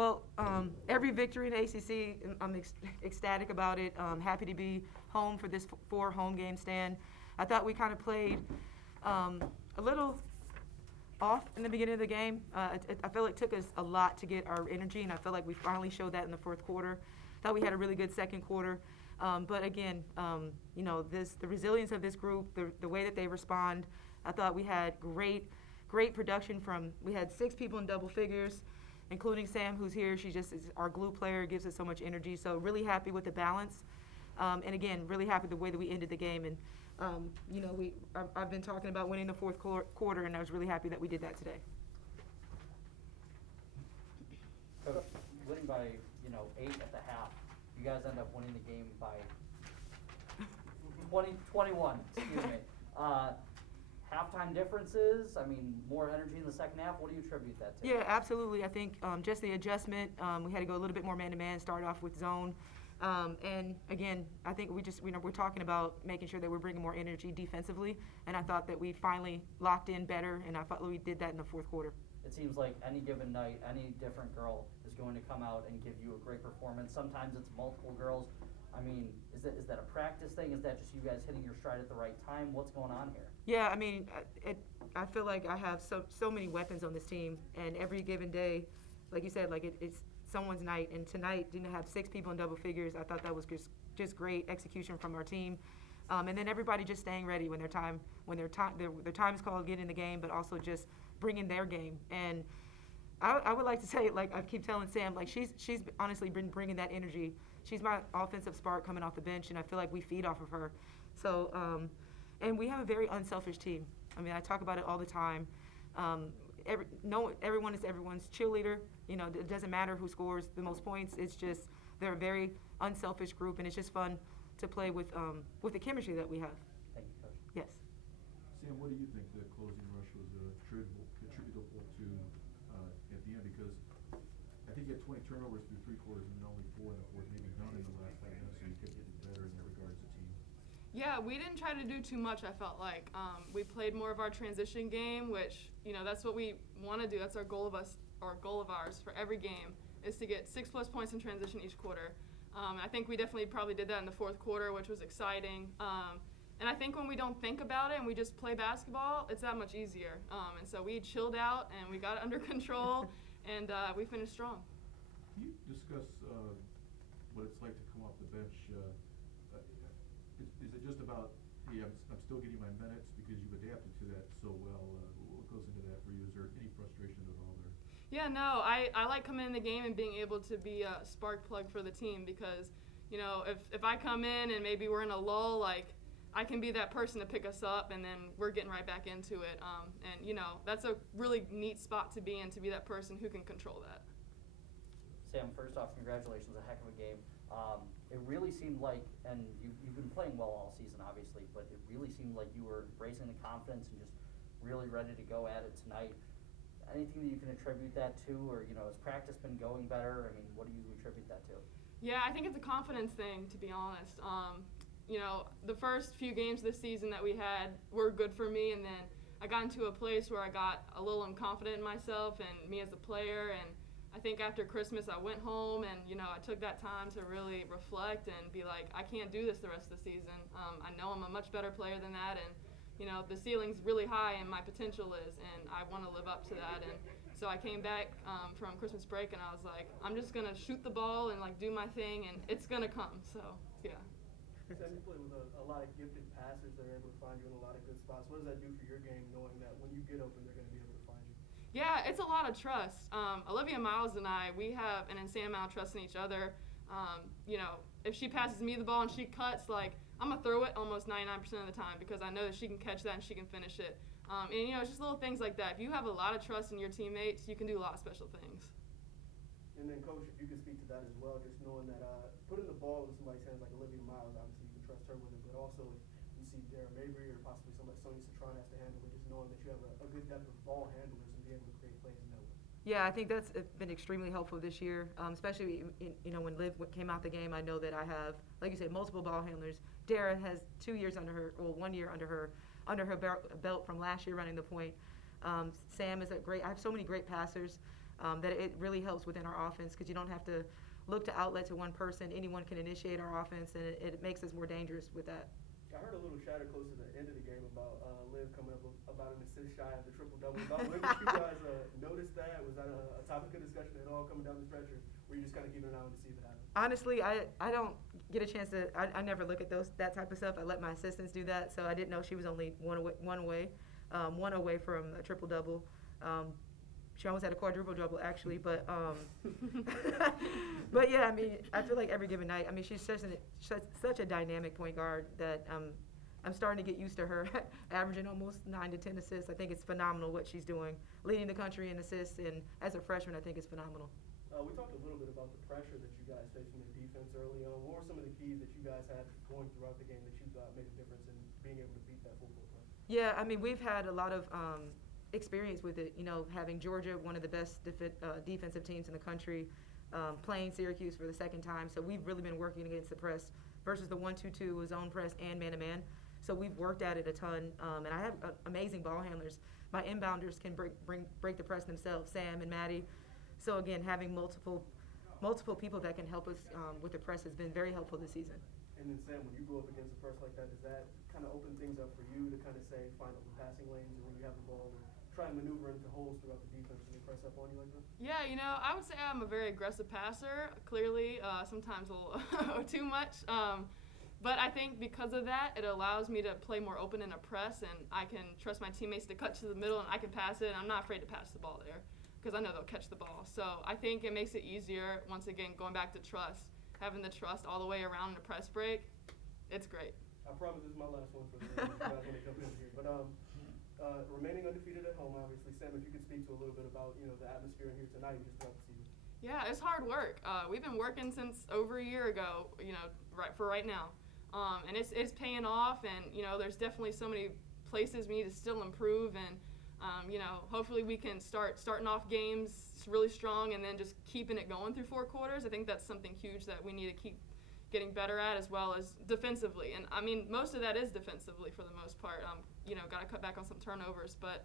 Well, every victory in the ACC, I'm ecstatic about it. Happy to be home for this 4 home game stand. I thought we kind of played a little off in the beginning of the game. I feel like it took us a lot to get our energy, and I feel like we finally showed that in the fourth quarter. Thought we had a really good second quarter. But again, the resilience of this group, the way that they respond, I thought we had great production we had 6 people in double figures, including Sam, who's here. She just is our glue player, gives us so much energy. So really happy with the balance. And again, really happy the way that we ended the game. And, I've been talking about winning the fourth quarter, and I was really happy that we did that today. Coach, winning by, 8 at the half. You guys end up winning the game by 21, excuse me. Halftime differences, more energy in the second half. What do you attribute that to? Yeah, absolutely. I think just the adjustment, we had to go a little bit more man-to-man, start off with zone. And again, I think we're talking about making sure that we're bringing more energy defensively, and I thought that we finally locked in better, and I thought we did that in the fourth quarter. It seems like any given night, any different girl is going to come out and give you a great performance. Sometimes it's multiple girls. Is that a practice thing? Is that just you guys hitting your stride at the right time? What's going on here? Yeah, I feel like I have so many weapons on this team, and every given day, like you said, it's someone's night, and tonight didn't have 6 people in double figures. I thought that was just great execution from our team, and then everybody just staying ready when their time is called, get in the game, but also just bringing their game. And I would like to say, like I keep telling Sam, like she's honestly been bringing that energy. She's my offensive spark coming off the bench, and I feel like we feed off of her. So, and we have a very unselfish team. I talk about it all the time. Everyone is everyone's cheerleader. It doesn't matter who scores the most points. It's just they're a very unselfish group, and it's just fun to play with the chemistry that we have. Thank you, Coach. Yes. Sam, what do you think the closing rush was attributable to at the end? Because I think you had 20 turnovers through 3 quarters and only 4 in the fourth, maybe none in the last 5 minutes, so you kept getting better in that regard as a team. Yeah, we didn't try to do too much, I felt like. We played more of our transition game, which, that's what we want to do. That's our goal of ours for every game, is to get 6+ points in transition each quarter. I think we definitely probably did that in the fourth quarter, which was exciting. And I think when we don't think about it and we just play basketball, it's that much easier. And so we chilled out and we got it under control, and we finished strong. Can you discuss what it's like to come off the bench? Is it just about, hey, I'm still getting my minutes because you've adapted to that so well? What goes into that for you? Is there any frustration at all there? Yeah, no, I like coming in the game and being able to be a spark plug for the team because, if I come in and maybe we're in a lull, I can be that person to pick us up, and then we're getting right back into it. And that's a really neat spot to be in, to be that person who can control that. Sam, first off, congratulations, a heck of a game. It really seemed like, and you've been playing well all season, obviously, but it really seemed like you were embracing the confidence and just really ready to go at it tonight. Anything that you can attribute that to, or, has practice been going better? What do you attribute that to? Yeah, I think it's a confidence thing, to be honest. The first few games this season that we had were good for me, and then I got into a place where I got a little unconfident in myself and me as a player, and I think after Christmas I went home and, I took that time to really reflect and be like, I can't do this the rest of the season. I know I'm a much better player than that, and, the ceiling's really high and my potential is, and I want to live up to that. And so I came back from Christmas break and I was like, I'm just going to shoot the ball and, do my thing, and it's going to come. So, yeah. Sam, you play with a lot of gifted passers that are able to find you in a lot of good spots. What does that do for your game, knowing that when you get open, they're going to be able to find you? Yeah, it's a lot of trust. Olivia Miles and I, we have an insane amount of trust in each other. If she passes me the ball and she cuts, I'm going to throw it almost 99% of the time because I know that she can catch that and she can finish it. And, it's just little things like that. If you have a lot of trust in your teammates, you can do a lot of special things. And then, Coach, if you could speak to that as well, just knowing that putting the ball in somebody's hands like Olivia Miles, obviously you can trust her with it, but also if you see Dara Mabry or possibly somebody Sonia Citron has to handle it, just knowing that you have a good depth of ball handlers and be able to create plays in that way. Yeah, I think that's been extremely helpful this year, especially when Liv came out the game. I know that I have, like you said, multiple ball handlers. Dara has 2 years under her, 1 year under her belt from last year running the point. Sam is I have so many great passers. that it really helps within our offense because you don't have to look to outlet to one person. Anyone can initiate our offense, and it makes us more dangerous with that. I heard a little chatter close to the end of the game about Liv coming up about an assist shy of the triple-double. About when did you guys notice that? Was that a topic of discussion at all coming down the stretch, or were you just kind of keeping an eye on to see if it happened? Honestly, I don't get a chance to. I never look at that type of stuff. I let my assistants do that, so I didn't know she was only one away from a triple-double. She almost had a quadruple-double, actually, but but yeah, I mean, I feel like every given night, I mean, she's such a dynamic point guard that I'm starting to get used to her averaging almost 9 to 10 assists. I think it's phenomenal what she's doing, leading the country in assists, and as a freshman, I think it's phenomenal. We talked a little bit about the pressure that you guys faced in the defense early on. What were some of the keys that you guys had going throughout the game that you thought made a difference in being able to beat that full court press? Yeah, I mean, we've had a lot of experience with it, you know, having Georgia, one of the best defensive teams in the country, playing Syracuse for the second time. So we've really been working against the press versus the 1-2-2 zone press and man-to-man. So we've worked at it a ton, and I have amazing ball handlers. My inbounders can break the press themselves, Sam and Maddie. So again, having multiple people that can help us with the press has been very helpful this season. And then Sam, when you go up against a press like that, does that kind of open things up for you to kind of say find open passing lanes when you have the ball and try and maneuver into holes throughout the defense when they press up on you like that? Yeah, you know, I would say I'm a very aggressive passer. Clearly, sometimes a little too much. But I think because of that, it allows me to play more open in a press, and I can trust my teammates to cut to the middle, and I can pass it, and I'm not afraid to pass the ball there because I know they'll catch the ball. So I think it makes it easier, once again, going back to trust, having the trust all the way around in a press break. It's great. I promise this is my last one for the guys when they jump in here. But remaining undefeated at home, obviously. Sam, if you could speak to a little bit about, you know, the atmosphere in here tonight and just throughout the season. Yeah, it's hard work. We've been working since over a year ago, you know, right now. And it's paying off, and, you know, there's definitely so many places we need to still improve, and, you know, hopefully we can starting off games really strong and then just keeping it going through 4 quarters. I think that's something huge that we need to keep getting better at, as well as defensively. And, I mean, most of that is defensively for the most part. You know, got to cut back on some turnovers, but,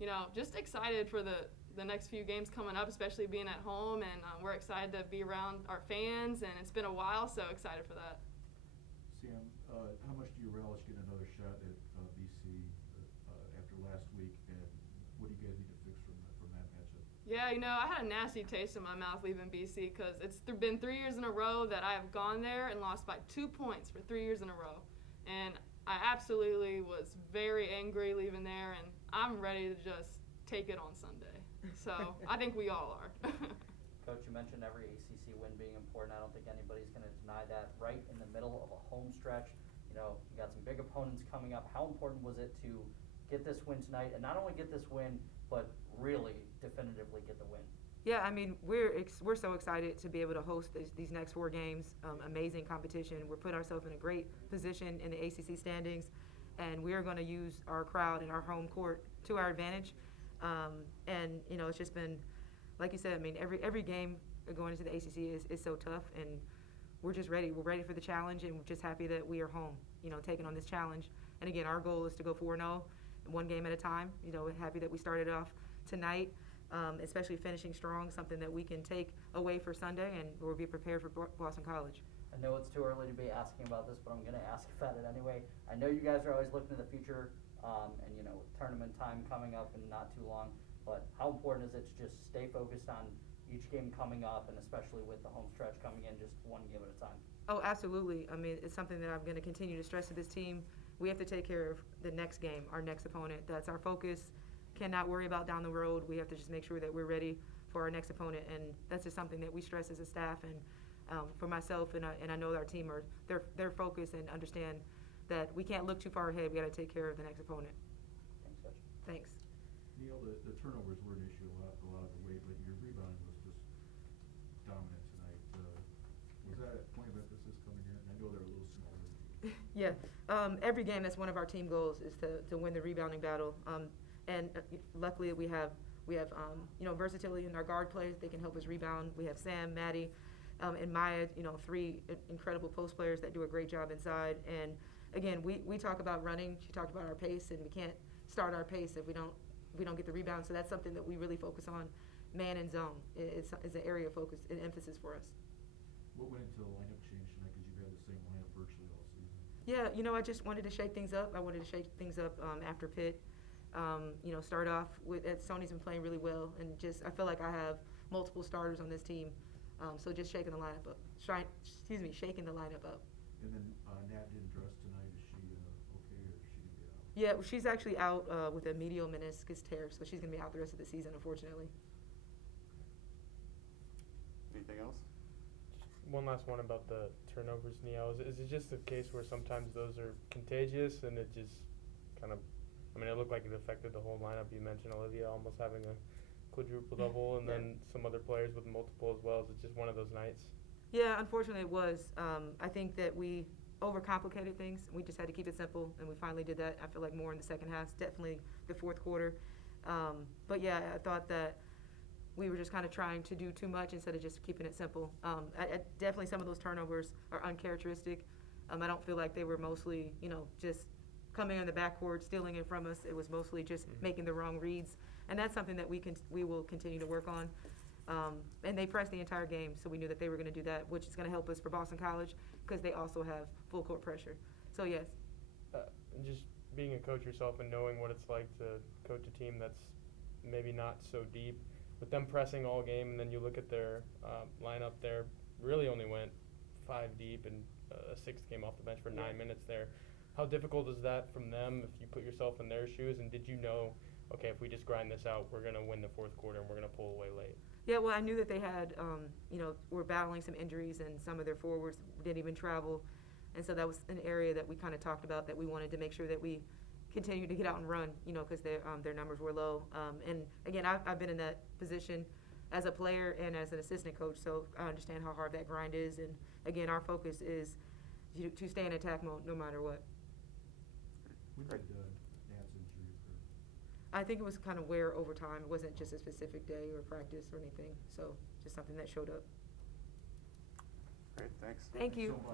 you know, just excited for the next few games coming up, especially being at home, and we're excited to be around our fans, and it's been a while, so excited for that. Sam, how much do you relish getting another shot at BC after last week, and what do you guys need to fix from that matchup? Yeah, you know, I had a nasty taste in my mouth leaving BC because it's been 3 years in a row that I have gone there and lost by 2 points for 3 years in a row. And I absolutely was very angry leaving there, and I'm ready to just take it on Sunday. So I think we all are. Coach, you mentioned every ACC win being important. I don't think anybody's going to deny that. Right in the middle of a home stretch, you know, you got some big opponents coming up. How important was it to get this win tonight, and not only get this win, but really definitively get the win? Yeah, I mean, we're so excited to be able to host these next 4 games. Amazing competition. We're putting ourselves in a great position in the ACC standings, and we are going to use our crowd and our home court to our advantage. And, you know, it's just been, like you said, I mean, every game going into the ACC is so tough, and we're just ready. We're ready for the challenge, and we're just happy that we are home, you know, taking on this challenge. And again, our goal is to go 4-0, 1 game at a time. You know, we're happy that we started off tonight, especially finishing strong, something that we can take away for Sunday, and we'll be prepared for Boston College. I know it's too early to be asking about this, but I'm going to ask about it anyway. I know you guys are always looking to the future, and, you know, tournament time coming up and not too long. But how important is it to just stay focused on each game coming up, and especially with the home stretch coming in, just 1 game at a time? Oh, absolutely. I mean, it's something that I'm going to continue to stress to this team. We have to take care of the next game, our next opponent. That's our focus. Cannot worry about down the road. We have to just make sure that we're ready for our next opponent, and that's just something that we stress as a staff. And for myself, and I know our team they're focused and understand that we can't look too far ahead. We got to take care of the next opponent. Thanks, Coach. Thanks. Neil, the turnovers were an issue a lot of the way, but your rebounding was just dominant tonight. Was that a point of emphasis coming in? I know they're a little smaller than you. Yeah. Every game, that's one of our team goals, is to win the rebounding battle. And luckily we have you know, versatility in our guard plays. They can help us rebound. We have Sam, Maddie, and Maya, you know, 3 incredible post players that do a great job inside. And again, we talk about running. She talked about our pace, and we can't start our pace if we don't get the rebound. So that's something that we really focus on man and zone is an area of focus and emphasis for us. What went into the lineup change tonight, because you've had the same lineup virtually all season? Yeah, you know, I just wanted to shake things up. I wanted to shake things up after Pitt. You know, start off with Sony's been playing really well, and just I feel like I have multiple starters on this team. So just shaking the lineup up. Shaking the lineup up. And then Nat didn't dress tonight. Is she okay, or is she gonna be out? Yeah, well, she's actually out with a medial meniscus tear, so she's gonna be out the rest of the season, unfortunately. Anything else? One last one about the turnovers, Neil. Is it just a case where sometimes those are contagious and it just kind of, I mean, it looked like it affected the whole lineup. You mentioned Olivia almost having a quadruple double, and then some other players with multiple as well. Is it just one of those nights? Yeah, unfortunately it was. I think that we overcomplicated things. We just had to keep it simple, and we finally did that. I feel like more in the second half, definitely the fourth quarter. But yeah, I thought that we were just kind of trying to do too much instead of just keeping it simple. Definitely some of those turnovers are uncharacteristic. I don't feel like they were mostly, you know, just coming in the backcourt, stealing it from us. It was mostly just making the wrong reads. And that's something that we will continue to work on. And they pressed the entire game, so we knew that they were going to do that, which is going to help us for Boston College because they also have full court pressure. So yes. And just being a coach yourself and knowing what it's like to coach a team that's maybe not so deep, with them pressing all game, and then you look at their lineup there, really only went 5 deep, and a sixth came off the bench for 9 minutes there. How difficult is that from them if you put yourself in their shoes, and did you know, okay, if we just grind this out, we're going to win the fourth quarter and we're going to pull away late? Yeah, well, I knew that they had, you know, were battling some injuries, and some of their forwards didn't even travel. And so that was an area that we kind of talked about, that we wanted to make sure that we continue to get out and run, you know, because their numbers were low. And again, I've been in that position as a player and as an assistant coach, so I understand how hard that grind is. And again, our focus is to stay in attack mode no matter what. When did Nat's injury occur? I think it was kind of wear over time. It wasn't just a specific day or practice or anything. So just something that showed up. Great, thanks. Thank you. So much.